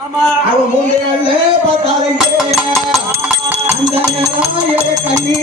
அவன் முந்தைய பார்த்தாலே அந்த கண்ணி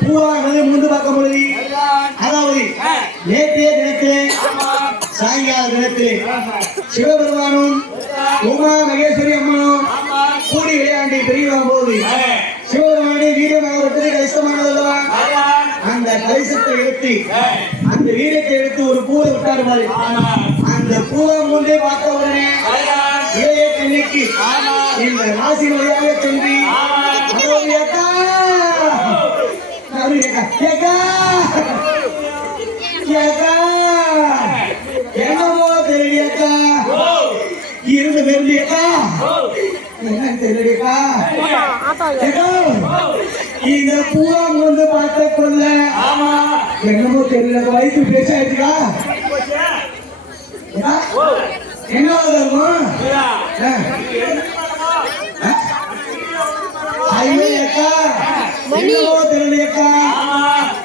பூவானது முந்து பார்க்க முடியுது. அதாவது நேற்றைய தினத்திலே சாயங்கால தினத்திலே சிவபெருமானும் உமா மகேஸ்வரி அம்மனும் கூடி விளையாண்டி பெரியவன் போது சிவபெருமானே வீரமாக விட்டது கஷ்டமானதல்லவா. அந்த கலசத்தை எடுத்து அந்த வீரத்தை எடுத்து ஒரு பூவை விட்டாரு மாதிரி அந்த பூவை முன்னே பார்த்த உடனே இளைய கண்ணிக்கு இந்த ராசி வழியாக சென்று என்னமோ தெரியக்கா இருந்து வெள்ளியக்கா என்ன தெரியக்கா இந்த பூரா வந்து பார்த்த கொள்ள என்னமோ தெரியல வயசு பேசாச்சுக்கா என்ன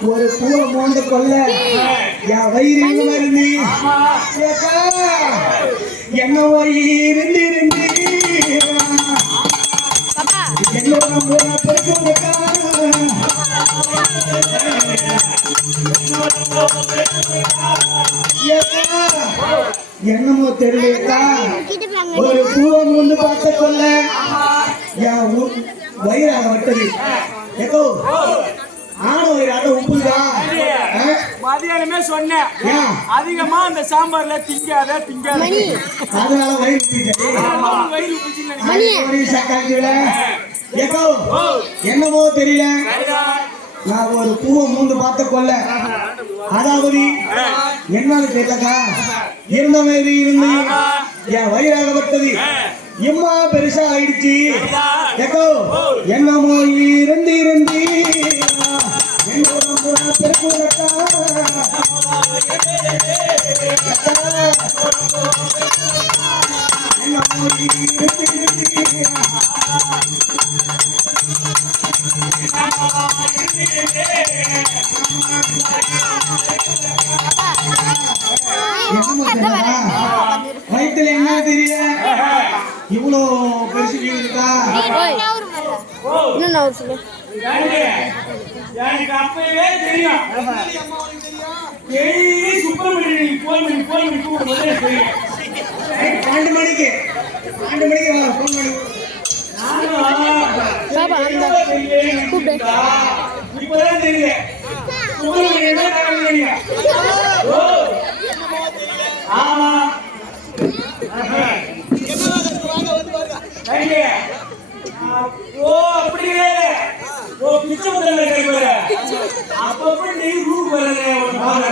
ஒரு பூவை மோந்து கொள்ள என் வயிறு இருந்து என்னவோ இருந்து இருந்து என்னமோ தெரியலக்கா ஒரு பூவை மோந்து பார்த்த கொள்ள என் வயிறாக விட்டது. ஏதோ மதியானமே சொன்னேன் அதிகமா அந்த சாம்பார்ல திங்காத அதனால என்னமோ தெரியல நான் ஒரு பூவை மூந்து பார்த்த கொள்ள அதாவது என்னன்னு கேட்டக்கா இருந்த மாதிரி இருந்து என் வயிறாகப்பட்டது இம்மா பெருசா ஆயிடுச்சு. ஏக்கோ என்னமோ இருந்து இருந்து வயிற்றுல என்ன தெரியல இவ்வளோ பெருசு இருக்கா எனக்கு அப்பவே தெரியும். சுப்பிரமணியன் போன் பண்ணி கூப்பிடும்போது தெரியும். 2 மணிக்கு போன் பண்ணி இப்பதான் தெரியல சுப்பிரமணியன். ஆமா ஓ அப்படி ஓ பிச்சை முதல்ல கிடைப்பாரு அப்ப நீ ரூம் வரல ஒரு பாரு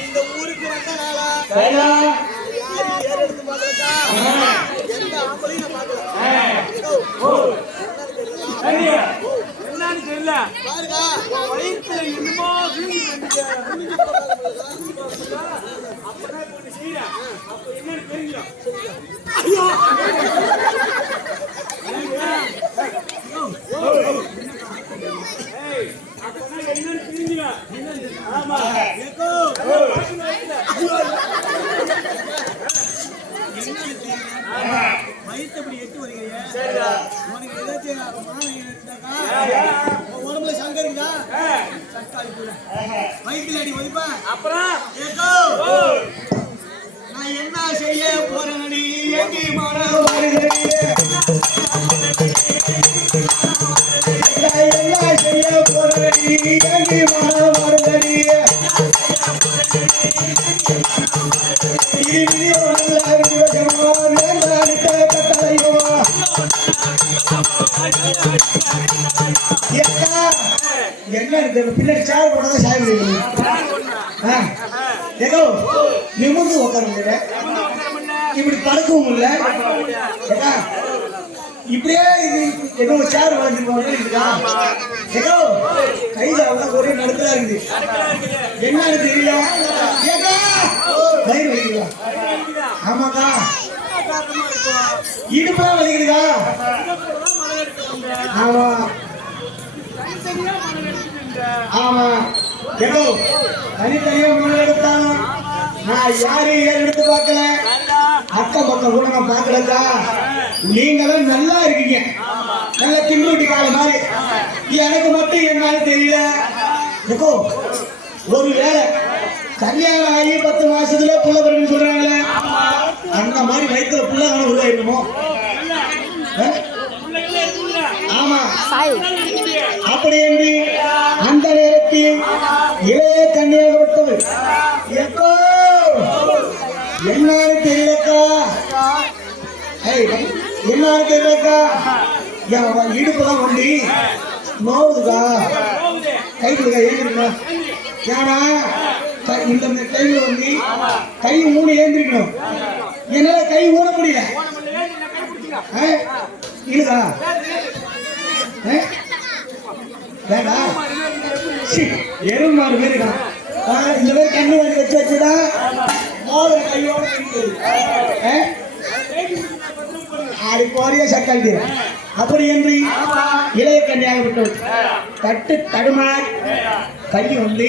இந்த ஊருக்கு வந்தனால என்னன்னு தெரியல வயிற்றுல இன்னுமோ அப்ப என்னன்னு தெரியும். வயிற்று எட்டு வருகிறீங்க உனக்கு ஏதாச்சும் உடம்புல சங்கருக்குதா சக்காளி கூட வயிற்றுல அடி ஒதுப்பேன். அப்புறம் நான் என்ன செய்ய போறேன் எங்கி மாற என்ன செய்ய போறேன் எங்கி மாற வருதடி என்ன பின்னாடி சேர் போட்டதான் சாய் ஏதோ நிமிர்ந்து உட்கார முடியல இப்படி படுக்கவும் இல்லை இப்படியே இது ஏதோ சேர் வளர்ந்துருப்பாங்க இருக்குதா ஏதோ கையில அவ்வளவு ஒரே நடத்தா இருக்குது என்னன்னு தெரியல ஏக்கா வயிறு வலிக்குதா ஆமாக்கா இடுப்பெல்லாம் வலிக்குதுக்கா ஆமா ஆமா ஏதோ தனித்தனியா மணல் எடுத்தாலும் நான் யாரையும் ஏன் எடுத்து பார்க்கல அக்கம் பக்கம் கூட நான் பார்க்கலக்கா நீங்களும் நல்லா இருக்கீங்க நல்ல திமுட்டி கால மாதிரி எனக்கு மட்டும் என்னன்னு தெரியல देखो ஒரு வேளை கல்யாணம் ஆகி 10 மாசத்துல புள்ள பிறகுன்னு சொல்றாங்களே அந்த மாதிரி வயிற்றுல புள்ள காண உருவாயிருக்குமோ ஆமா அப்படி என்று அந்த நேரத்தில் இளைய கண்ணியாக விட்டது எப்போ என்னன்னு தெரியலக்கா என்னன்னு தெரியலக்கா என் இடுப்புலாம் ஒண்டி நோவுதுக்கா கை கொடுக்கா ஏந்திருக்கா ஏன்னா இந்த கையில வந்து கை ஊன ஏந்திருக்கணும் என்னால கை ஊன முடியல இல்லக்கா வேண்டா எருமாறு பேர் இருக்கான் இந்த மாதிரி கண்ணு வந்து வச்சு வச்சுதான் மோதிர கையோட ஆடி போறிய சக்காளி அப்படி என்று இளைய கன்னியாக விட்டது தட்டு தடுமாறி கை வந்து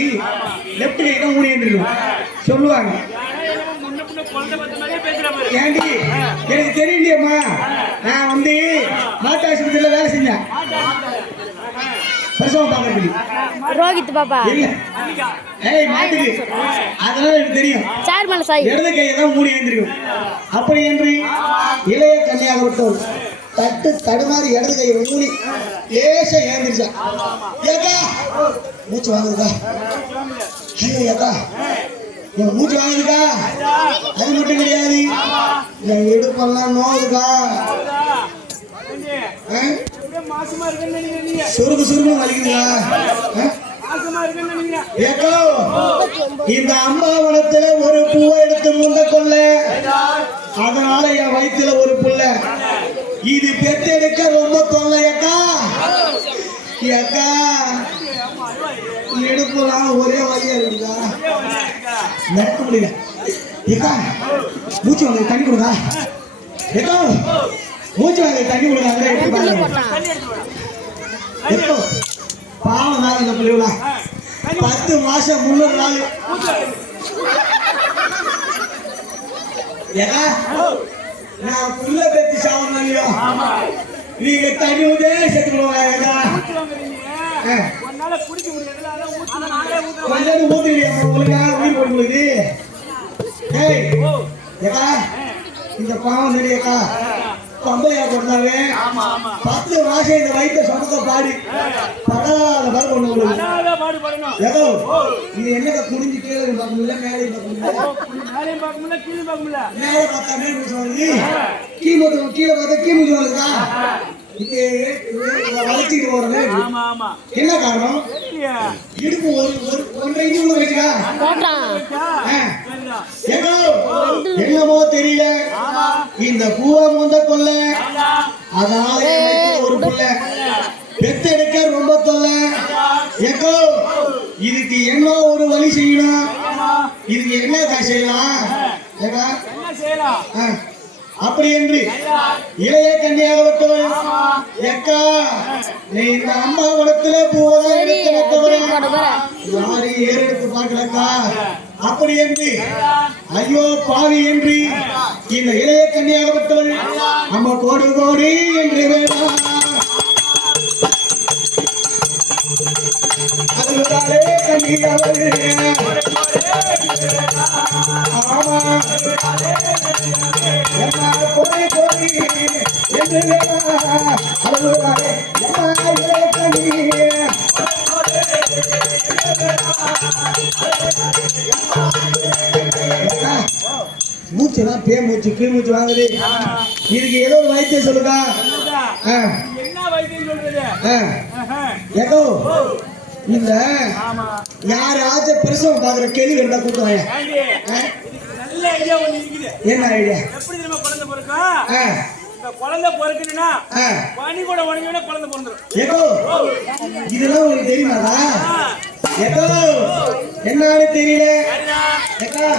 லெப்ட் கை தான் ஊனி இருந்திருக்கும் சொல்லுவாங்க ஏண்டி எனக்கு தெரியலையம்மா நான் வந்து மாட்டு ஆஸ்பத்திரியில் வேலை செஞ்சேன் பிரசவம் பார்க்கறதுக்கு ரோஹித் பாப்பா இல்ல ஏய் மாட்டுக்கு அதனால எனக்கு தெரியும் சார் மேல சாய் இடது கையை தான் மூடி எழுந்திருக்கும் அப்படி என்று இளைய கன்னியாக விட்டோம் தட்டு தடுமாறி இடது கையை மூடி லேசா ஏந்திருச்சா ஏக்கா மூச்சு வாங்குதுக்கா ஐயோ ஏக்கா என் மூச்சு வாங்குதுக்கா அது மட்டும் கிடையாது என் இடுப்பெல்லாம் நோவுதுக்கா சுருக்கு சுருக்கு வலிக்குதுங்களா ஏக்கோ இந்த அம்பாவனத்துல ஒரு பூவை எடுத்து முந்த கொள்ள அதனால என் வயிற்றுல ஒரு புள்ள இது பெத்தெடுக்க ரொம்ப தொல்லை ஏக்கா ஏக்கா எடுப்புலாம் ஒரே வழியா இருக்குதா நடக்க முடியல ஏக்கா மூச்சு வாங்க தண்ணி கொடுங்க ஏக்கோ மூச்சு வாங்க தண்ணி கொடுங்க எப்போ பாவம் தான் இந்த பிள்ளைகளா 10 மாசம் 300 நாள் ஏக்கா நான் புள்ள பெத்தி சாவணும் இல்லையோ நீங்க தண்ணி ஊதே செத்து போவாங்க கொஞ்சம் ஊத்துறீங்க உங்களுக்கு உயிர் போடுங்களுக்கு ஏய் ஏக்கா இந்த பாவம் தெரியாக்கா பம்பையா கொடுத்தாவே 10 மாசம் இந்த வயிற்ற சொந்த பாடி படாத பாடு ஒண்ணு ஏதோ இது என்னக்கா குடிஞ்சு கீழே பார்க்க முடியல மேலே பார்க்க முடியல மேலே பார்த்தா மேலே சொல்லுது கீழே பார்த்தா கீழே சொல்லுதா இது வளர்ச்சிட்டு போறது என்ன காரணம் இடுப்பு ஒன்றை இஞ்சி வச்சுக்கா என்னமோ தெரியல இந்த பூவா முந்த கொள்ள அதனால ஒரு புள்ள பெத்தெடுக்க ரொம்ப தொல்லை ஏக்கோ இதுக்கு என்ன ஒரு வழி செய்யணும் இதுக்கு என்ன செய்யலாம் ஏக்கா அப்படி என்று இளைய கன்னியாக விட்டவள் ஏக்கா நீ இந்த அம்மா குளத்துல பூவா எடுத்து வைத்தவள் யாரையும் ஏறெடுத்து பார்க்கலக்கா அப்படி என்று ஐயோ பாவி என்று இந்த இளைய கன்னியாக விட்டவள் நம்ம கோடு கோடி என்று வேணா அதுதானே கன்னியவள் ஆமா என்ன கோடி கோடி என்று வேணா அதுதானே என்ன இளைய கன்னி மூச்சுதான் பே மூச்சு கீழ் மூச்சு வாங்குது இதுக்கு ஏதோ ஒரு வைத்தியம் சொல்லுங்க ஏதோ இந்த யாராச்சும் பிரசவம் பாக்குற கேள்வி இருந்தா கூட்டுவாங்க என்ன ஐடியா இந்த குழந்தை பிறக்குதுன்னா ஆ. பனி கூட உடனே குழந்தை பிறந்துடும். ஏகோ இதெல்லாம் உங்களுக்கு தெரியுமாடா? ஏகோ என்னன்னு தெரியல. சரிடா. ஏக்கா